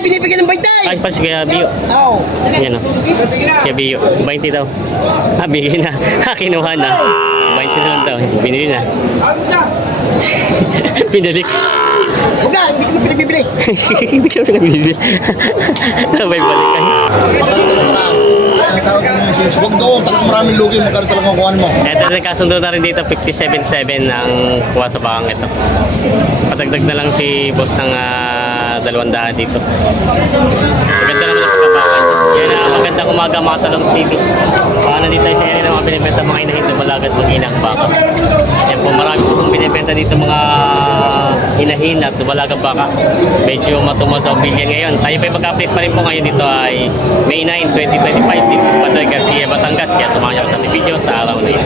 Aray, binibigyan ng baytay! Ay, pas kaya Bio. Oo. Yan o. Kaya Bio. 20 daw. Bigyan na. Kinuha na. 20 na lang daw. Binili na. Pinalik. Huwag na, hindi ko na pinibibili. Hindi ka na binili. Sabay balikan. Huwag doon, talagang maraming lugi, magkano talagang kuhaan mo. Ito nagkasundo na rin dito, 57.7 ang kuha sa bakang ito. Patagdag na lang si boss ng 200 dito. Maganda naman ang pagkabakan. Yan magandang umaga mga talong TV. Baka nandito tayo sa area ng mga binibenta mga inahin na malagat mag-inang baka. Yan po, marami po itong binibenta dito mga inahin at dumalagang baka. Medyo matumod ang bilyan ngayon. Tayo pa mag-update pa rin po ngayon dito ay May 9, 2025 dito sa Padre Garcia, Batangas. Kaya samahan niyo ako sa ating video sa araw na yun.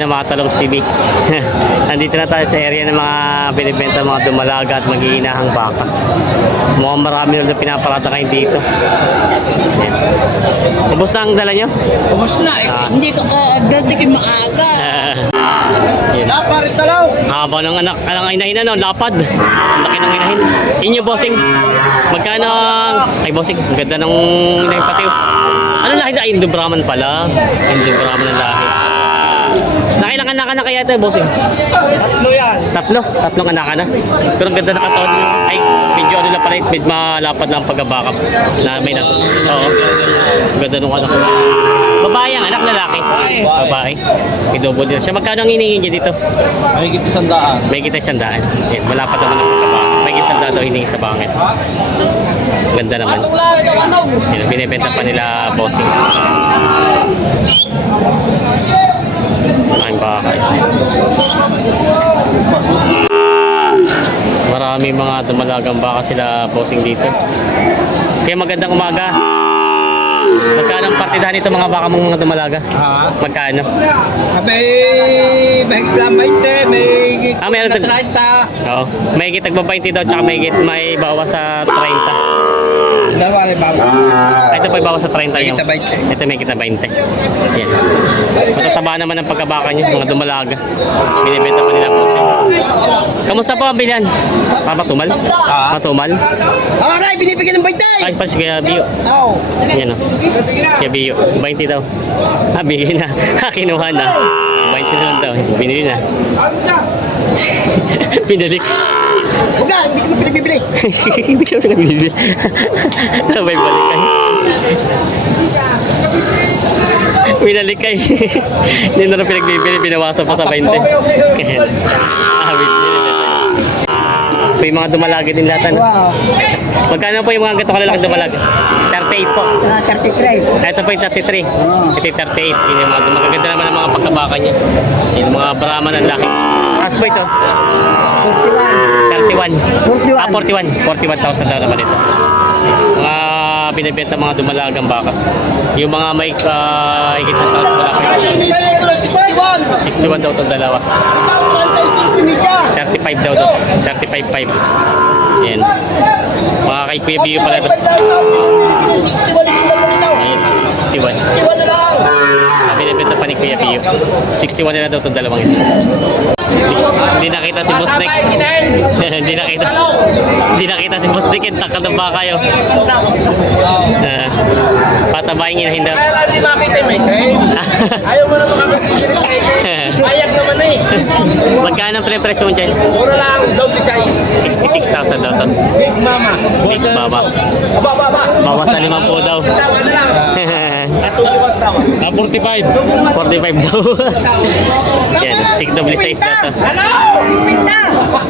Yan mga talong TV. Nandito na tayo sa area ng mga binibenta mga dumalaga at mag-iinahang baka. Mukhang marami na pinaparata kayo dito. Yan. Ubus na ang dala nyo? Ubus na, hindi ko dadating maaga. Yan. Naparit talaw. Haba ng anak, alang inahin no, lapad. Ang laki ng inahin. Inyo, bossing. Magkano? Ay, bossing, ang ganda ng inahin pati. Ano lahi na? Indo Brahman pala. Indo Brahman ang lahi. Nakailang anak na kaya ito, bossing? Tatlo yan. Tatlong anak na. Pero ang ganda na katawan. Ay, medyo ano lang pala, medyo malapad lang pagkabakap. Na may na. Oo. Ang ganda nung anak. Babae ang anak, lalaki. Babae. I-double din siya. Magkano ang hinihingi niya dito? May git 100. May kita 100. Yan, malapad naman ang pagkabakap. May kita 100 daw hinihingi sa bangit. Ganda naman. Yan, binibenta pa nila bossing. Maraming baka. Marami mga dumalagang baka sila bossing dito. Kaya magandang umaga. Magkano ang partidahan nito mga baka mong mga dumalaga? Magkano? May lang 20, may Meron 30. Oo. May gitag ba 20 daw tsaka may bawas sa 30. Dalawa rin ba? Ito pa bawas sa 30 yung. Kita 20. Ito may kita 20. Yan. Matataba naman ang pagkabaka nyo, mga dumalaga. Binibenta pa nila bossing. Kamusta po ang bilhan? Matumal? Matumal? Aray, binibigyan ng baytay! Ay, pas kaya Bio. Oo. Yan o. Kaya Bio. 20 daw. Bigyan na. Kinuha na. 20 na lang daw. Binili na. Pinalik. Huwag na, hindi ko na pinibibili. Hindi ka na binili. Sabay balikan. Pinalik kay. Hindi na rin pinagbibili. Binawasan pa sa 20. Kaya. Wait. Po yung mga dumalaga din lahat. Wow. Magkano po yung mga gato kalalaki dumalaga? 38 po. 33. Ito po yung 33. Ito yung 38. Yun yung mga magaganda naman ang mga pagkabaka niya. Yun yung mga Brahman ang laki. As po ito? 41. 41. 41,000 daw naman ito. Mga binibenta mga dumalagang baka. Yung mga may higit sa taon malaki. 61 daw itong dalawa. 35 daw ito. 35.5. Yan. Mga kay Kuya Bio pala ito. Ayan, 61. Binibenta pa ni Kuya Bio. 61 na daw itong dalawang ito. Hindi nakita si Boss Nick. Hindi nakita si Boss Nick. Taka ng baka yun. Patabayin inahin daw. Kaya lang di makita may train. Ayaw mo na makakatigil ng train. Ayag naman eh. Magkano ang pre-presyon dyan? Mura lang, double size. 66,000 daw ito. Big Mama. Big Baba. Baba. Bawas na 50 daw. Tawa na lang. Natutuwas tawa. 45. 45 daw. Yan, 6 double size daw ito. Ano?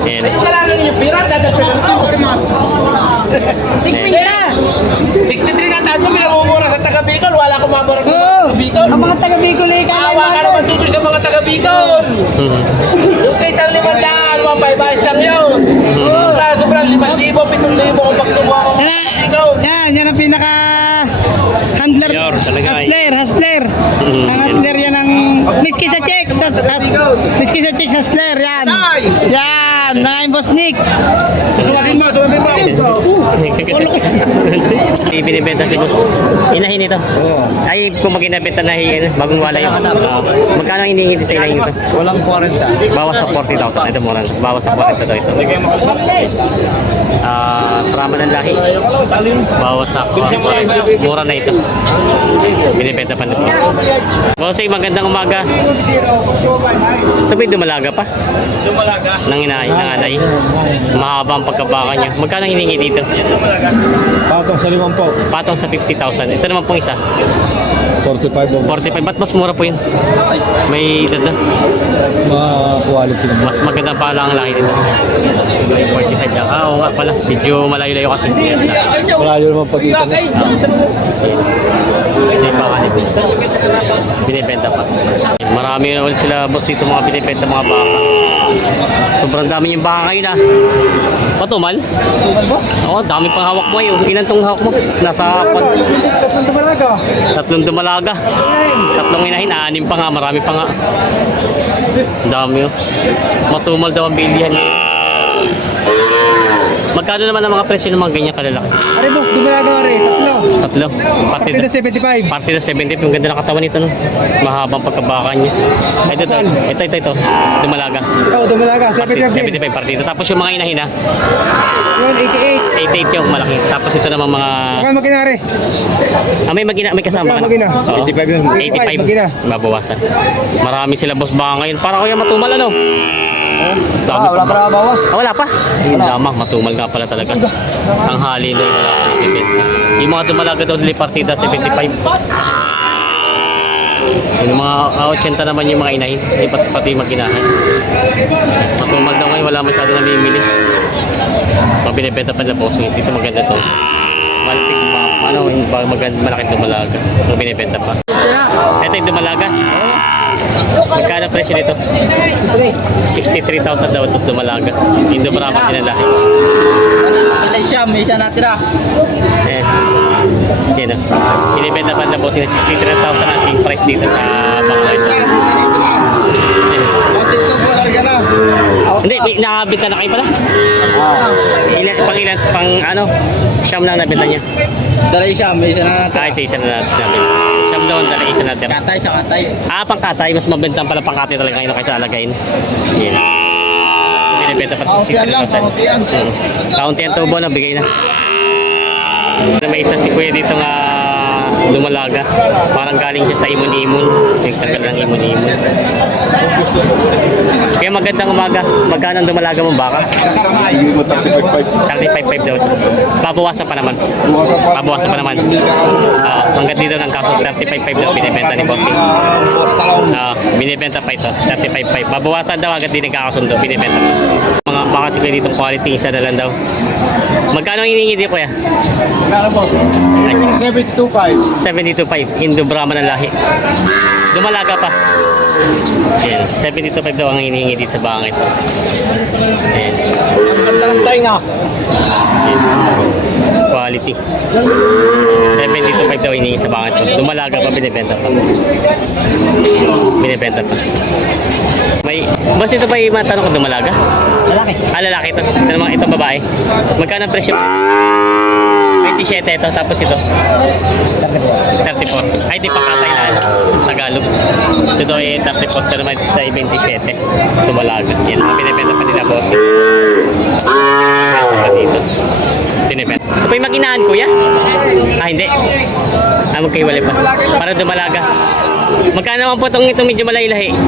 Yan. Ayun ka lang yung pira, dadagdagan ko. 63 na tayo mo, pinamumura sa taga Bicol. Wala akong mabura sa taga Bicol. Ang mga taga-Bicol ay Awa ka naman tutoy sa mga taga Bicol. Yung kay Tan 500, 1,500 lang yun. Kaya sobrang 5,000, 7,000 kung pagtubuhan ko mga taga Bicol. Yan ang pinaka handler. Yor, talaga ay. Hustler. Ang hustler yan ang miski sa checks. Miski sa checks hustler yan. Yan, na yung Boss Nick. Suwakin mo. Binibenta si boss. Inahin ito. Ay, kung maginabenta na bagong wala yun. Magkano ang hinihingi sa inahin ito? Walang 40. Bawas sa 40,000. Ito mura. Bawas sa 40 daw ito. Trama ng lahi. Bawas sa 40. Mura na ito. Binibenta pa na siya. Bossing, magandang umaga. Ito ba yung dumalaga pa? Dumalaga. Nang inahin, nanganay. Mahaba ang pagkabaka niya. Magkano ang hinihingi dito? Patong sa 5 po. Patong sa 50,000. Ito naman pong isa. 45 po. 45. Ba't mas mura po yun? May edad na. Mga quality naman. Mas maganda pala ang lahi nito. May 45 lang. Oo nga pala. Medyo malayo-layo kasi. Malayo naman pag-itan eh. Hindi pa kanito. Binibenta pa. Marami na ulit sila boss dito mga binibenta mga baka. Sobrang dami yung baka ngayon ah. Patumal? Boss? Oo, dami pang hawak mo yun. Ilan tong hawak mo? Nasa... Tatlong dumalaga. Tatlong dumalaga. Tatlong inahin. 6 pa nga. Marami pa nga. Ang dami oh. Matumal daw ang bilihan. Magkano naman ang mga presyo ng mga ganyan kalalaki? Are boss, dumalaga are, tatlo. Tatlo. Partida 75. Partida 70. Yung ganda ng katawan nito no. Mahabang pagkabaka niya. Ito. Dumalaga. Oh, dumalaga, 75 din. 75 partida. Tapos yung mga inahina. Yun, 88. 88 yung malaki. Tapos ito naman mga... Baka magkinare. May kasama ka na. Magina. Oo. 85 yun. 85. Magina. Mabawasan. Marami sila boss baka ngayon. Para kuya matumal ano? Wala pa bawas. Wala pa. Yung lamang, matumal nga pala talaga. Ang hali na yung wala sa ibenta. Yung mga dumalaga daw nila partida 75. Yung mga 80 naman yung mga inahin. Pati maginahan. Matumal daw ngayon, wala masyado namimili. Mabinibenta pa nila boss. Dito maganda to. Malpig, maganda, malaking dumalaga. Mabinibenta pa. Ito yung dumalaga. Magkano presyo nito? 63,000 daw ito dumalaga. Hindi marama din ang lahi. Alay siya, may siya natira. Ayan. Yan o. Binibenta pa na po sila 63,000 asking price dito sa bangla ito. Hindi, nakabita na kayo pala? Pang ano? Siyam lang nabenta niya. Dalay siya, may siya natira. Ito isa na natin nabenta. Siyam daw, dala isa natin. Katay siya, katay. Pangkatay. Mas mabenta pala pangkatay talaga ngayon kaysa alagayin. Yan. Binibenta pa sa 63,000. Kaunti ang tubo na, bigay na. May isa si kuya dito nga lumalaga. Parang galing siya sa Imon-Imon. Nagtagal ng Imon-Imon. Kaya magandang umaga. Magkano ang dumalaga mong baka? 35.5 daw. Babawasan pa naman. Babawasan pa naman. Hanggang dito ng kaso 35.5 daw binibenta ni Bossing. Binibenta pa ito. 35.5. Babawasan daw hanggang di nagkakasundo. Binibenta pa. Mga baka siguro dito quality isa na lang daw. Magkano ang hiningi dito kuya? 72.5. 72.5. Indo Brahma ng lahi. Dumalaga pa. Ayan. 72.5 daw ang hinihingi dito sa bangit. Ayan. Ang tainga. Ayan. Quality. 72.5 daw hinihingi sa bangit. Dumalaga pa, binibenta pa. Binibenta pa. Boss, ito ba yung matanong ko dumalaga? Lalaki. Lalaki ito. Ito babae. Magkano ang presyo? 27 ito, tapos ito 34. Ay, di pa katay na Tagalog. Ito ay 34 naman sa 27. Tumalaga. Yan, mga binibenta pa nila boss. Pa dito. Binibenta. Ito pa yung makinaan kuya? Hindi. Magkaiwalay pa. Para dumalaga. Magkano naman po itong medyo malay-lahi?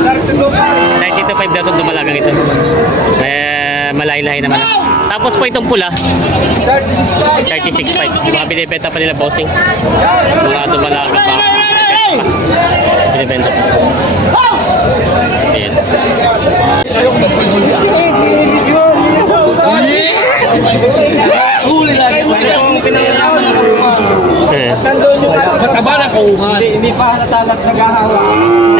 32.5 daw itong dumalagang ito. Malay-lahi naman. Tapos po itong pula 36.5. Mga binibenta pa nila bossing. Mga dumalaga pa. Binibenta pa. Ayan. Huli lagi. Yung pinangalaman ng kulungan. Nandun yung sa taba ng kulungan. Hindi pa natalag nag-ahawa.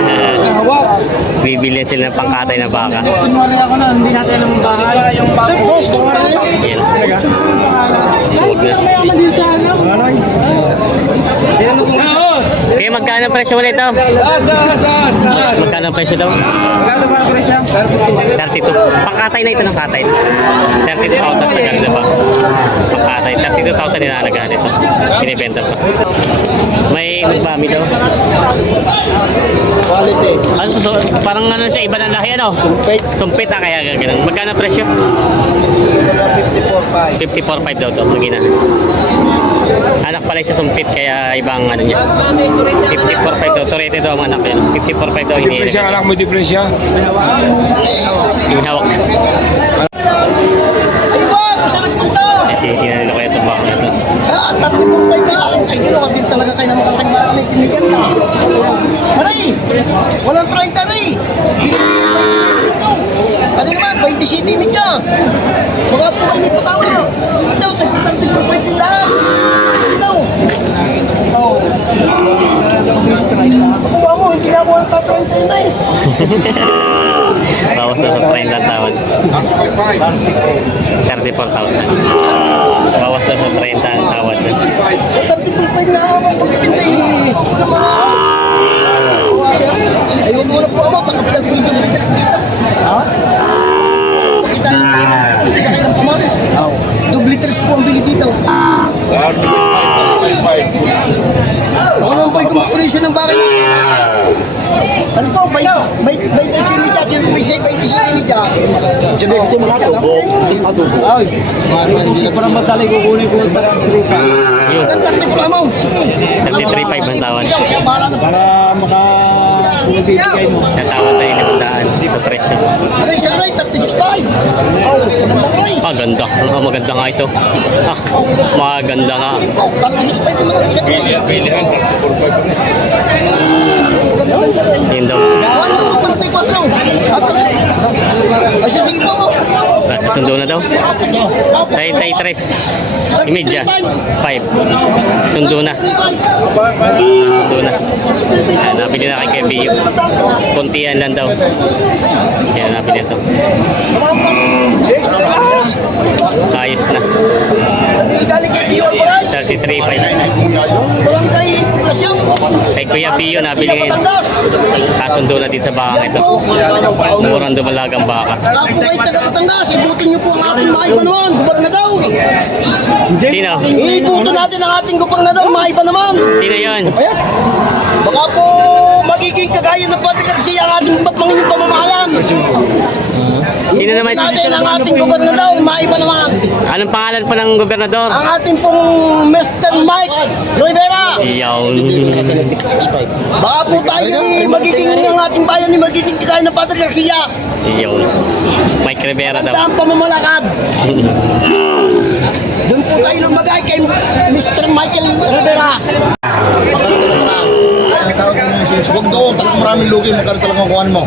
Nag-ahawa. Bibilihan sila ng pangkatay na baka. Kunwari ako na, hindi natin alam yung bahay. Yung bako. Ayan. Suwag na. Mayaman din sa alam. Kaya magkano Magkano ang presyo mo nito? Magkano ang presyo daw? Magkano ba ang presyo? 32. Pangkatay na ito ng katay. 32,000 na ganda pa. Pangkatay. 32,000 nilalagahan ito. Binibenta pa. May magbami daw. Quality. Ano, so, parang ano siya, iba ng lahi ano? Sumpit. Sumpit na kaya ganun. Magkano ang presyo? 54.5. 54.5 daw to. Magina. Anak pala sa sumpit kaya ibang ano niya. 54.5 daw. Torete daw ang anak yun. 54.5 daw hindi. Diferensya anak mo, diferensya. Yung hawak. Ay ba, kung saan nagpunta? Tinanilo ko itong baka na ito. Ah, 34 na. Ay, gano'n, din talaga kayo na makalaking baka na itimigan na. Maray, walang 30 rin. Pilipinan pa yung sito. Ano naman, 20 city media. Mga po kayo may patawa. Hindi daw, 34 din lahat. Hindi daw. Oo. Kukuha mo, hindi na ako ng 30 na eh. Bawas na sa 30 ang tawad. 34,000. Bawas na sa 30 ang tawad. Sa 34 na amang pagpipintay, hindi ko ako naman. Ayaw mo na po ako, nakapilag po yung bitas dito. Ha? Pakita nyo po yung isa kayo ng pamag. Dubliters po ang bili dito. Ako naman po yung kumapresyo ng bakit. Ano po, may chimita, may 20 media. Sabi gusto mo natin. Ay, hindi pa naman talaga kukunin ko ng 33. Yun. Ang 34 mo, sige. 33.5 ang tawad. Siya, bahala na. Para makabibigay mo. Natawad na yung 500 sa presyo. Aray, sa aray, 36.5. Oh, maganda ko eh. Ah, ganda. Maganda nga ito. Ah, maganda nga. Oh, 36.5 naman ang siya. Ganda rin. Yun daw. Ano po, 34. Ay, sige po mo. Sundo na daw. 33. Imedya. 5. Sundo na. Sundo na. Yan, nabili na kay Kevin. Kuntian lang daw. Yan, nabili na ito. Ayos na. Galing kay Pio Alboray. 33.5. Walang kay Poblasyon. Kay Kuya Pio, nabili Siya ngayon. Batangas. Kasundo na dito sa baka ito. Murang dumalagang baka. Ako kay taga Batangas. Ibutin niyo po ang ating mga iba naman. Gubag na daw. Sino? Ibuto natin ang ating gubag na daw. Mga iba naman. Sino yun? Ayan. Baka po magiging kagaya ng Patriarchia ang ating Panginoong pamamahayan. Sino naman? Natin ang ating gobernador, maiba naman. Anong pangalan po ng gobernador? Ang ating pong Mr. Mike Rivera. Iyaw. Baka po tayo magiging ang ating bayan ni magiging kagaya ng Patriarchia. Iyaw. Mike Rivera daw. Tanda ang pamamalakad. Doon po tayo lumagay kay Mr. Michael Rivera. Huwag doon, talagang maraming lugi, magkano talagang kuhan mo.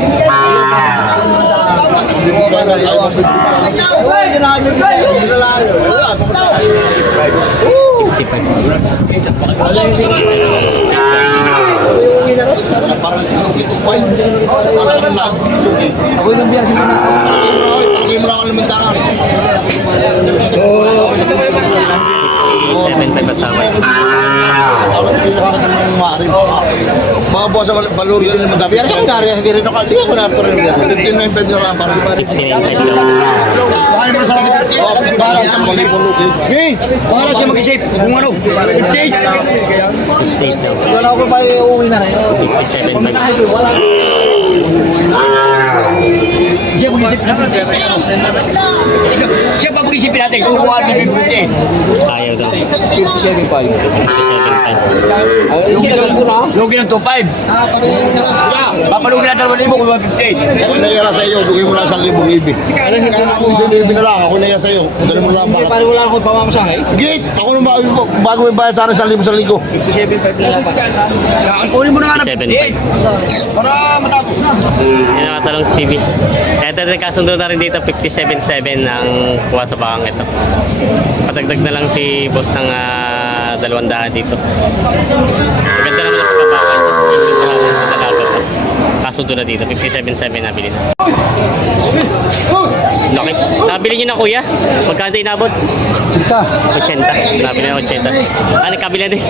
Parang lugi itong point. Parang lugi. Ako yung biyahe mo na. Talagay mo lang ang limantaan. 7.5 at tama. Mga boss sa baluri din naman dami. Yan yung nari, hindi rin ako. Hindi ako nari rin. 15.5 na lang para. 15.5 daw. Oh, para sa mga ibang lugi. Para siya mag-isip. Kung ano. 58 daw. Wala ko pa uuwi na rin. 57.5. Siya mag-isip natin. Siya pa mag-isipin natin kung kuhaan na 50. Ayaw daw. 57.5. 57.5. Lugi ng 2.5. Papalugi na 2,000 kung 150. Ako nayara sa iyo, bugay mo lang 1,000 ibig. Hindi na lang, ako nayara sa iyo. Dali mo lang Hindi baka. pa rin wala akong pamamasahe. Gate! Ako nung bago may bayad sa akin 1,000 sa ligo. 57.5 na dapat. Kunin mo na nga ng 57.5. para matapos na. Yan ang katalong si TV. Ito rin kasundo na rin dito 57.7 ng kuha sa bakang ito. Patagdag na lang si boss ng 200 dito. Maganda naman ang pagkabakan. Hindi mo lang talaga pa. Kasundo na dito 57.7 nabili na. Laki. Nabili niyo na kuya? Magkano inabot? 80. Nabili na 80. Ano kabila din?